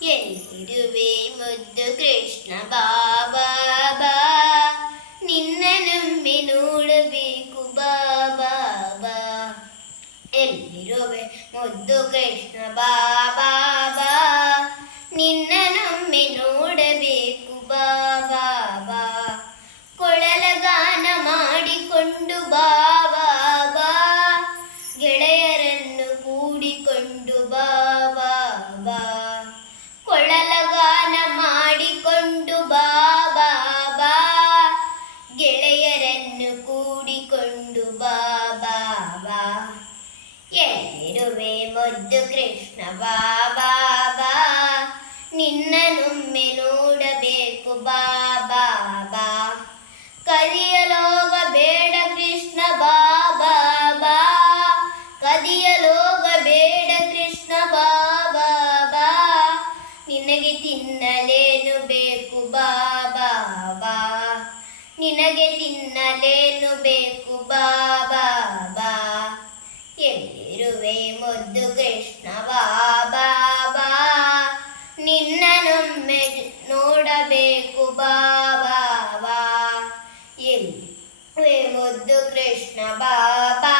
ಎಲ್ಲಿರುವೆ ಮುದ್ದು ಕೃಷ್ಣ ಬಾಬಾ ಬಾ, ನಿನ್ನ ನಮ್ಮಿ ನೋಡಬೇಕು ಬಾಬಾ ಬಾ. ಎಲ್ಲಿರುವೆ ಮುದ್ದು ಕೃಷ್ಣ ಬಾಬಾ ಬಾ, ನಿನ್ನ ನಮ್ಮಿ ನೋಡಬೇಕು ಬಾಬಾ ಬಾ. ಕೊಳಲ ಗಾನ ಮಾಡಿಕೊಂಡು ಬಾಬಾ ಬಾ, ಗೆಳೆಯರನ್ನು ಕೂಡಿಕೊಂಡು ಬಾಬಾ ಬಾ. ಕೊಳಲ ಗಾನ ಮಾಡಿಕೊಂಡು ಬಾಬಾ ಬಾ, ಗೆಳೆಯರನ್ನು ಕೂಡಿಕೊಂಡು ಬಾಬಾ ಬಾ. ಎಲ್ಲಿರುವೆ ಮುದ್ದು ಕೃಷ್ಣ ಬಾಬಾ ಬಾ, ನಿನ್ನನೊಮ್ಮೆ ನೋಡಬೇಕು ಬಾಬಾ ಬಾ. ಕದಿಯಲೋಗಬೇಡ ಕೃಷ್ಣ ಬಾಬಾ ಬಾ, ಕದಿಯಲೋಗಬೇಡ ಕೃಷ್ಣ ಬಾಬಾ ಬಾ. ನಿನಗೆ ತಿನ್ನಲೇನು ಬೇಕು ಬಾಬಾ ಬಾ, ನಿನಗೆ ತಿನ್ನಲೇನು ಬೇಕು ಬಾಬಾ ಬಾ. ಎಲ್ಲಿರುವೆ ಮುದ್ದು ಕೃಷ್ಣ ಬಾಬಾ ಬಾ, ನಿನ್ನನೊಮ್ಮೆ ನೋಡಬೇಕು ಬಾಬಾ ಬಾ. ಎಲ್ಲಿರುವೆ ಮುದ್ದು ಕೃಷ್ಣ ಬಾಬಾ